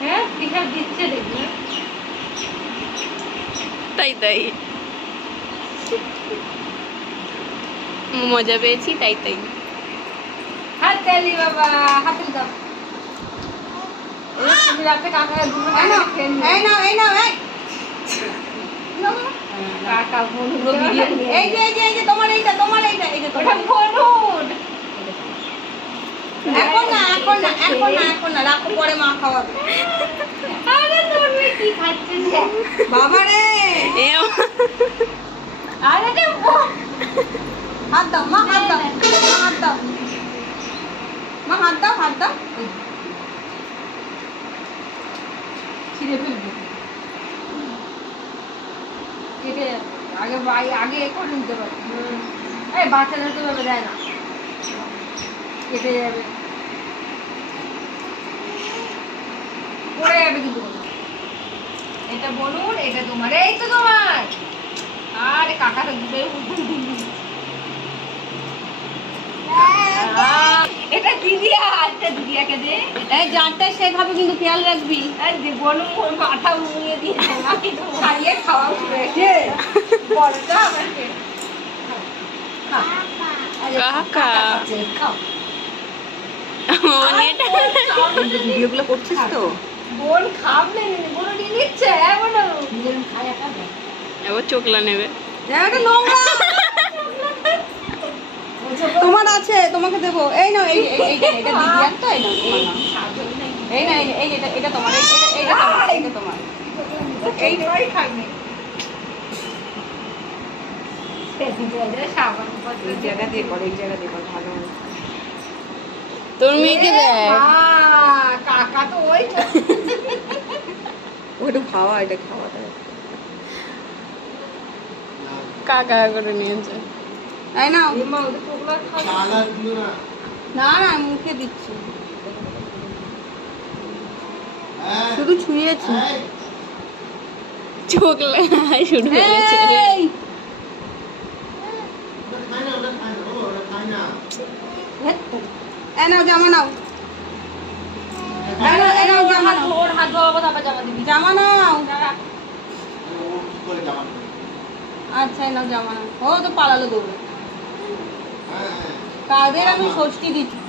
হ্যাঁ পিঠা দিচ্ছে দেখবে তাই তাই মজা পেয়েছি তাই তাই। হাত তালি বাবা হাতে দাও তুমি রাতে কাকা দুটো খেয়ে এই নাও এই নাও এই কাকা বন্ধুগুলো ভিডিও এই যে তোমার এইটা এই যে ওটা বলুন এখন না রাখো পরে মা খাওয়াবে। আরে তুমি কি খাচ্ছেন বাবা রে আরে রে হাত দাও মা হাত দাও মা হাত দাও ছিঁড়ে ফেলবো কেটে আগে আগে করে নিতে পারবো এই বাচ্চাদের তো ভাবে দেয় না কেটে যাবে পড়ে যাবে কিন্তু এটা বলুন এটা তোমার এই তো তোমার আরে কাকাটা দুটোই এটা দিদিয়া আচ্ছা দিদিয়াকে দে এই জানটা শেখ হবে কিন্তু খেয়াল রাখবি। আর যে বলুন ওর মাথা মুড়িয়ে দিয়েছে না কিন্তু খাইয়ে খাওয়া হয়েছে বলটা আমাকে কাকা খাও ভিডিওগুলো করছিস তো? বোন খাবে বোন নিয়ে নিচ্ছে হ্যাঁ বলো এবার চোখলা নেবে। জায়গাটা নোংরা। তোমার আছে তোমাকে দেবো। এই নাও এইটা দিদিয়ার তো এই নাও তোমার নাও। এই না এই এটা তোমার এইটা তোমার এইটাই খাবে সাবান এই জায়গা দিয়ে করো ভালো তোর মেয়েকে দেখ কাকা তো ওই ওটা খাওয়া এটা খাওয়াটা কাকা করে নিয়েছে। তাই না মা ওদের চোখলা খাবে না মুখে দিচ্ছি শুধু ছুঁয়েছি। চোখলা শুরু হয়েছে। এই নাও জামা নাও জামা নাও ওর হাত ধোয়াবো তারপর জামা দিবি জামা নাও আচ্ছা এই নাও জামা নাও ও তো পালালো দৌড়ে কাদের আমি ষষ্ঠী দিচ্ছি